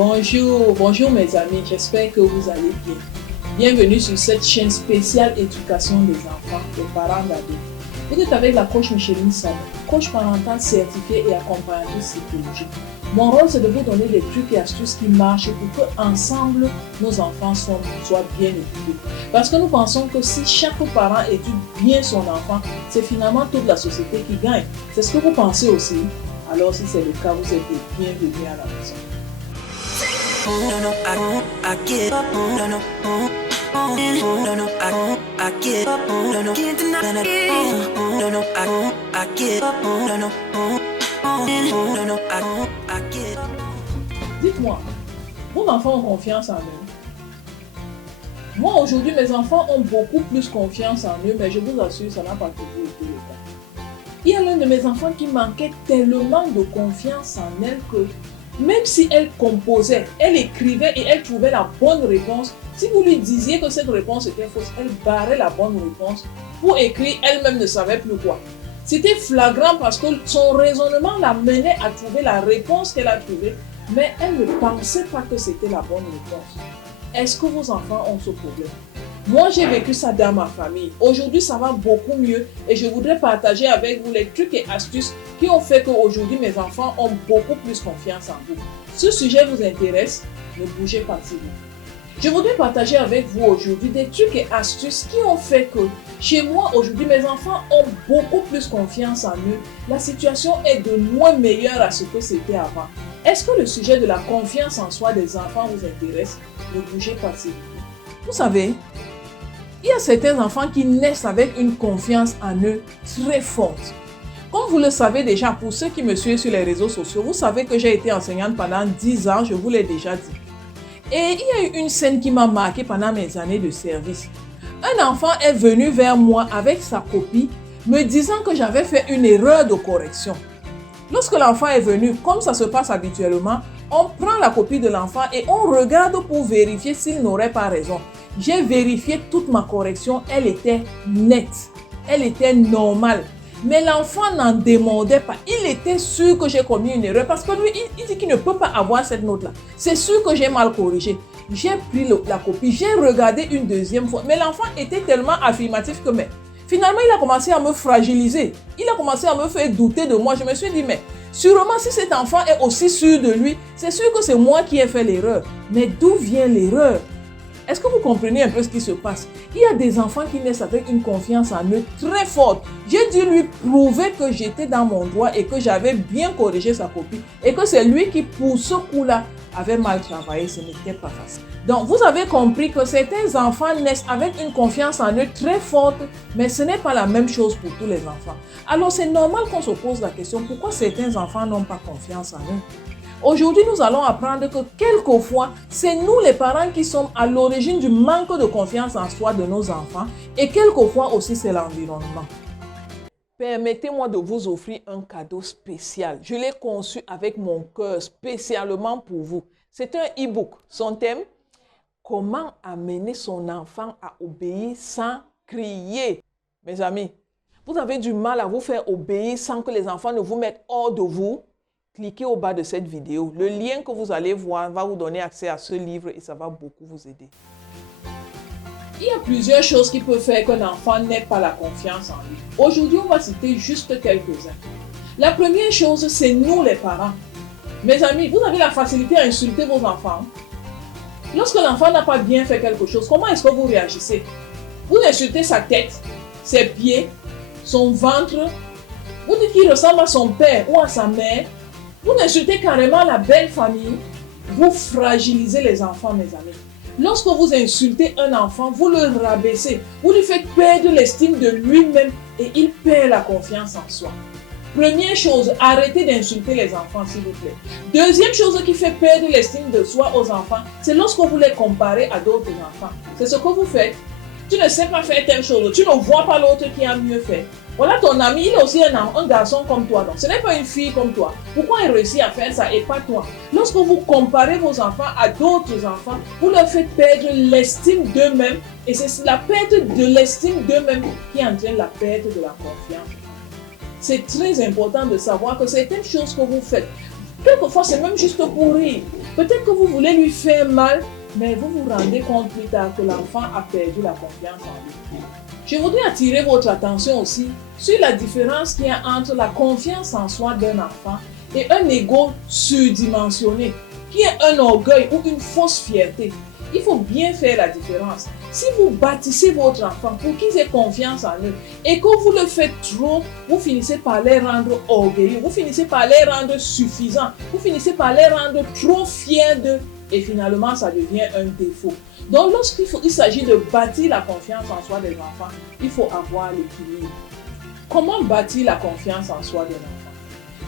Bonjour mes amis, j'espère que vous allez bien. Bienvenue sur cette chaîne spéciale éducation des enfants, des parents d'ados. Vous êtes avec la coach Micheline Salon, coach parental certifiée et accompagnatrice psychologique. Mon rôle c'est de vous donner des trucs et astuces qui marchent pour que ensemble nos enfants soient bien éduqués. Parce que nous pensons que si chaque parent éduque bien son enfant, c'est finalement toute la société qui gagne. C'est ce que vous pensez aussi? Alors si c'est le cas, vous êtes les bienvenus à la maison. Dites-moi, vos enfants ont confiance en eux? Moi aujourd'hui, mes enfants ont beaucoup plus confiance en eux, mais je vous assure, ça n'a pas toujours été le cas. Il y a l'un de mes enfants qui manquait tellement de confiance en elle que même si elle composait, elle écrivait et elle trouvait la bonne réponse, si vous lui disiez que cette réponse était fausse, elle barrait la bonne réponse pour écrire, elle-même ne savait plus quoi. C'était flagrant parce que son raisonnement la menait à trouver la réponse qu'elle a trouvée, mais elle ne pensait pas que c'était la bonne réponse. Est-ce que vos enfants ont ce problème? Moi, j'ai vécu ça dans ma famille. Aujourd'hui, ça va beaucoup mieux et je voudrais partager avec vous les trucs et astuces qui ont fait qu'aujourd'hui, mes enfants ont beaucoup plus confiance en vous. Si ce sujet vous intéresse, ne bougez pas si vous. Je voudrais partager avec vous aujourd'hui des trucs et astuces qui ont fait que chez moi, aujourd'hui, mes enfants ont beaucoup plus confiance en eux. La situation est de loin meilleure à ce que c'était avant. Est-ce que le sujet de la confiance en soi des enfants vous intéresse? Ne bougez pas si vous. Vous savez, il y a certains enfants qui naissent avec une confiance en eux très forte. Comme vous le savez déjà, pour ceux qui me suivent sur les réseaux sociaux, vous savez que j'ai été enseignante pendant 10 ans, je vous l'ai déjà dit. Et il y a eu une scène qui m'a marquée pendant mes années de service. Un enfant est venu vers moi avec sa copie, me disant que j'avais fait une erreur de correction. Lorsque l'enfant est venu, comme ça se passe habituellement, on prend la copie de l'enfant et on regarde pour vérifier s'il n'aurait pas raison. J'ai vérifié toute ma correction, elle était nette, elle était normale. Mais l'enfant n'en demandait pas. Il était sûr que j'ai commis une erreur parce que lui, il dit qu'il ne peut pas avoir cette note-là. C'est sûr que j'ai mal corrigé. J'ai pris la copie, j'ai regardé une deuxième fois. Mais l'enfant était tellement affirmatif que finalement, il a commencé à me fragiliser. Il a commencé à me faire douter de moi. Je me suis dit, mais sûrement si cet enfant est aussi sûr de lui, c'est sûr que c'est moi qui ai fait l'erreur. Mais d'où vient l'erreur? Est-ce que vous comprenez un peu ce qui se passe? Il y a des enfants qui naissent avec une confiance en eux très forte. J'ai dû lui prouver que j'étais dans mon droit et que j'avais bien corrigé sa copie. Et que c'est lui qui, pour ce coup-là, avait mal travaillé. Ce n'était pas facile. Donc, vous avez compris que certains enfants naissent avec une confiance en eux très forte, mais ce n'est pas la même chose pour tous les enfants. Alors, c'est normal qu'on se pose la question, pourquoi certains enfants n'ont pas confiance en eux? Aujourd'hui, nous allons apprendre que quelquefois, c'est nous les parents qui sommes à l'origine du manque de confiance en soi de nos enfants et quelquefois aussi c'est l'environnement. Permettez-moi de vous offrir un cadeau spécial. Je l'ai conçu avec mon cœur spécialement pour vous. C'est un e-book. Son thème, comment amener son enfant à obéir sans crier. Mes amis, vous avez du mal à vous faire obéir sans que les enfants ne vous mettent hors de vous. Cliquez au bas de cette vidéo. Le lien que vous allez voir va vous donner accès à ce livre et ça va beaucoup vous aider. Il y a plusieurs choses qui peuvent faire qu'un enfant n'ait pas la confiance en lui. Aujourd'hui, on va citer juste quelques-uns. La première chose, c'est nous les parents. Mes amis, vous avez la facilité à insulter vos enfants. Lorsque l'enfant n'a pas bien fait quelque chose, comment est-ce que vous réagissez? Vous insultez sa tête, ses pieds, son ventre. Vous dites qu'il ressemble à son père ou à sa mère. Vous insultez carrément la belle famille, vous fragilisez les enfants, mes amis. Lorsque vous insultez un enfant, vous le rabaissez, vous lui faites perdre l'estime de lui-même et il perd la confiance en soi. Première chose, arrêtez d'insulter les enfants, s'il vous plaît. Deuxième chose qui fait perdre l'estime de soi aux enfants, c'est lorsque vous les comparez à d'autres enfants. C'est ce que vous faites. Tu ne sais pas faire telle chose, tu ne vois pas l'autre qui a mieux fait. Voilà ton ami, il est aussi un garçon comme toi, donc ce n'est pas une fille comme toi. Pourquoi il réussit à faire ça et pas toi? Lorsque vous comparez vos enfants à d'autres enfants, vous leur faites perdre l'estime d'eux-mêmes et c'est la perte de l'estime d'eux-mêmes qui entraîne la perte de la confiance. C'est très important de savoir que certaines choses que vous faites, Quelquefois, c'est même juste pour rire. Peut-être que vous voulez lui faire mal, mais vous vous rendez compte plus tard que l'enfant a perdu la confiance en lui. Je voudrais attirer votre attention aussi sur la différence qu'il y a entre la confiance en soi d'un enfant et un ego surdimensionné, qui est un orgueil ou une fausse fierté. Il faut bien faire la différence. Si vous bâtissez votre enfant pour qu'ils aient confiance en eux et que vous le faites trop, vous finissez par les rendre orgueilleux, vous finissez par les rendre suffisants, vous finissez par les rendre trop fiers d'eux et finalement ça devient un défaut. Donc lorsqu'il s'agit de bâtir la confiance en soi des enfants, il faut avoir l'équilibre. Comment bâtir la confiance en soi d'un enfant?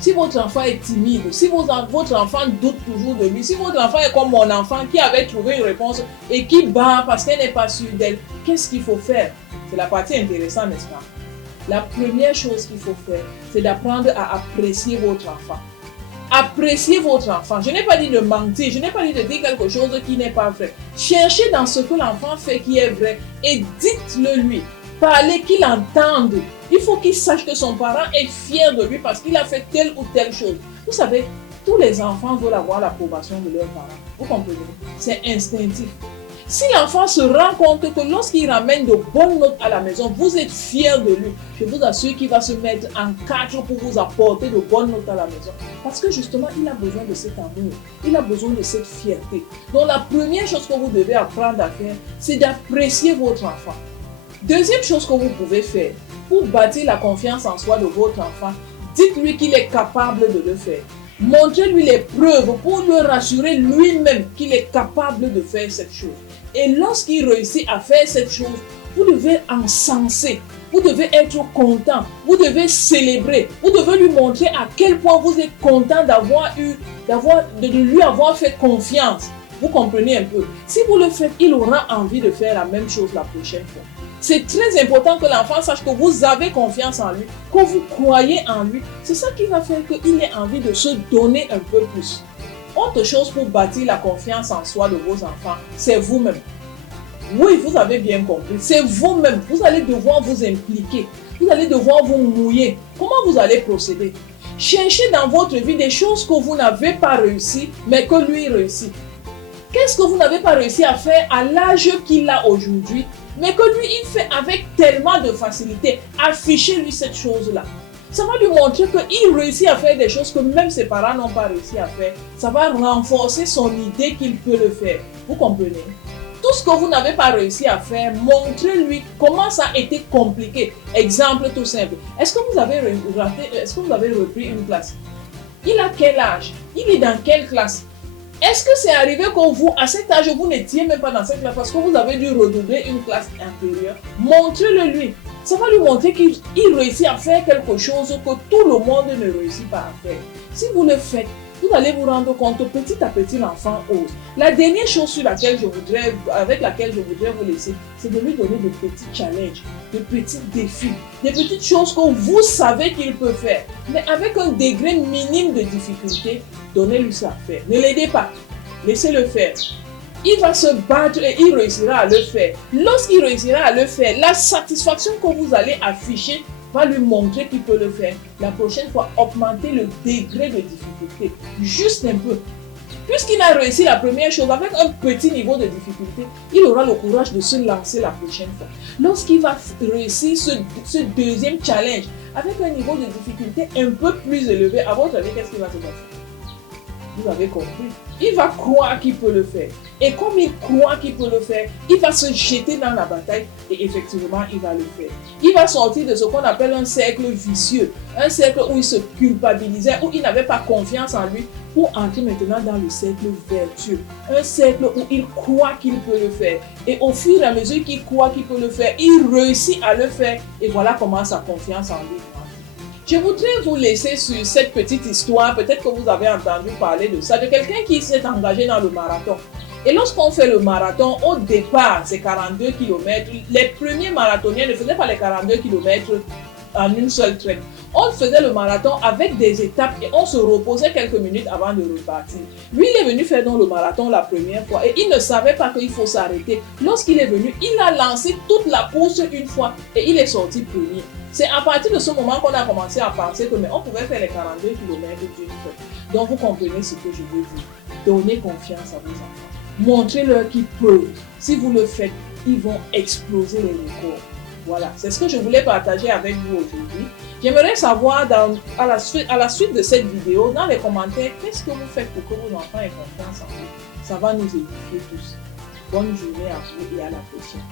Si votre enfant est timide, si votre enfant doute toujours de lui, si votre enfant est comme mon enfant qui avait trouvé une réponse et qui bat parce qu'elle n'est pas sûre d'elle, qu'est-ce qu'il faut faire? C'est la partie intéressante, n'est-ce pas? La première chose qu'il faut faire, c'est d'apprendre à apprécier votre enfant. Appréciez votre enfant. Je n'ai pas dit de mentir, je n'ai pas dit de dire quelque chose qui n'est pas vrai. Cherchez dans ce que l'enfant fait qui est vrai et dites-le lui. Parlez, qu'il entende. Il faut qu'il sache que son parent est fier de lui parce qu'il a fait telle ou telle chose. Vous savez, tous les enfants veulent avoir l'approbation de leurs parents. Vous comprenez? C'est instinctif. Si l'enfant se rend compte que lorsqu'il ramène de bonnes notes à la maison, vous êtes fier de lui, je vous assure qu'il va se mettre en quatre pour vous apporter de bonnes notes à la maison. Parce que justement, il a besoin de cet amour, il a besoin de cette fierté. Donc la première chose que vous devez apprendre à faire, c'est d'apprécier votre enfant. Deuxième chose que vous pouvez faire, pour bâtir la confiance en soi de votre enfant, dites-lui qu'il est capable de le faire. Montrez-lui les preuves pour le rassurer lui-même qu'il est capable de faire cette chose. Et lorsqu'il réussit à faire cette chose, vous devez encenser, vous devez être content, vous devez célébrer, vous devez lui montrer à quel point vous êtes content de lui avoir fait confiance. Vous comprenez un peu? Si vous le faites, il aura envie de faire la même chose la prochaine fois. C'est très important que l'enfant sache que vous avez confiance en lui, que vous croyez en lui. C'est ça qui va faire qu'il ait envie de se donner un peu plus. Autre chose pour bâtir la confiance en soi de vos enfants, c'est vous-même. Oui, vous avez bien compris, c'est vous-même. Vous allez devoir vous impliquer, vous allez devoir vous mouiller. Comment vous allez procéder? Cherchez dans votre vie des choses que vous n'avez pas réussi, mais que lui réussit. Qu'est-ce que vous n'avez pas réussi à faire à l'âge qu'il a aujourd'hui, mais que lui, il fait avec tellement de facilité? Affichez-lui cette chose-là. Ça va lui montrer qu'il réussit à faire des choses que même ses parents n'ont pas réussi à faire. Ça va renforcer son idée qu'il peut le faire. Vous comprenez? Tout ce que vous n'avez pas réussi à faire, montrez-lui comment ça a été compliqué. Exemple tout simple. Est-ce que vous avez repris une classe? Il a quel âge? Il est dans quelle classe? Est-ce que c'est arrivé que vous, à cet âge, vous n'étiez même pas dans cette classe parce que vous avez dû redoubler une classe inférieure? Montrez-le lui. Ça va lui montrer qu'il réussit à faire quelque chose que tout le monde ne réussit pas à faire. Si vous le faites, vous allez vous rendre compte que petit à petit, l'enfant ose. La dernière chose avec laquelle je voudrais vous laisser, c'est de lui donner de petits challenges, de petits défis, des petites choses que vous savez qu'il peut faire. Mais avec un degré minime de difficulté, donnez-lui ça à faire. Ne l'aidez pas, laissez-le faire. Il va se battre et il réussira à le faire. Lorsqu'il réussira à le faire, la satisfaction que vous allez afficher va lui montrer qu'il peut le faire. La prochaine fois, augmentez le degré de difficulté, juste un peu. Puisqu'il a réussi la première chose avec un petit niveau de difficulté, il aura le courage de se lancer la prochaine fois. Lorsqu'il va réussir ce deuxième challenge avec un niveau de difficulté un peu plus élevé, à votre avis, qu'est-ce qui va se passer? Vous avez compris. Il va croire qu'il peut le faire. Et comme il croit qu'il peut le faire, il va se jeter dans la bataille et effectivement, il va le faire. Il va sortir de ce qu'on appelle un cercle vicieux, un cercle où il se culpabilisait, où il n'avait pas confiance en lui, pour entrer maintenant dans le cercle vertueux. Un cercle où il croit qu'il peut le faire. Et au fur et à mesure qu'il croit qu'il peut le faire, il réussit à le faire. Et voilà comment sa confiance en lui. Je voudrais vous laisser sur cette petite histoire, peut-être que vous avez entendu parler de ça, de quelqu'un qui s'est engagé dans le marathon. Et lorsqu'on fait le marathon, au départ, c'est 42 km. Les premiers marathoniens ne faisaient pas les 42 km en une seule traite. On faisait le marathon avec des étapes et on se reposait quelques minutes avant de repartir. Lui, il est venu faire donc le marathon la première fois et il ne savait pas qu'il faut s'arrêter. Lorsqu'il est venu, il a lancé toute la course une fois et il est sorti premier. C'est à partir de ce moment qu'on a commencé à penser que mais on pouvait faire les 42 km d'une fois. Donc vous comprenez ce que je veux dire. Donnez confiance à vos enfants. Montrez-leur qu'ils peuvent. Si vous le faites, ils vont exploser les records. Voilà, c'est ce que je voulais partager avec vous aujourd'hui. J'aimerais savoir à la suite de cette vidéo, dans les commentaires, qu'est-ce que vous faites pour que vos enfants aient confiance en vous. Ça va nous édifier tous. Bonne journée à vous et à la prochaine.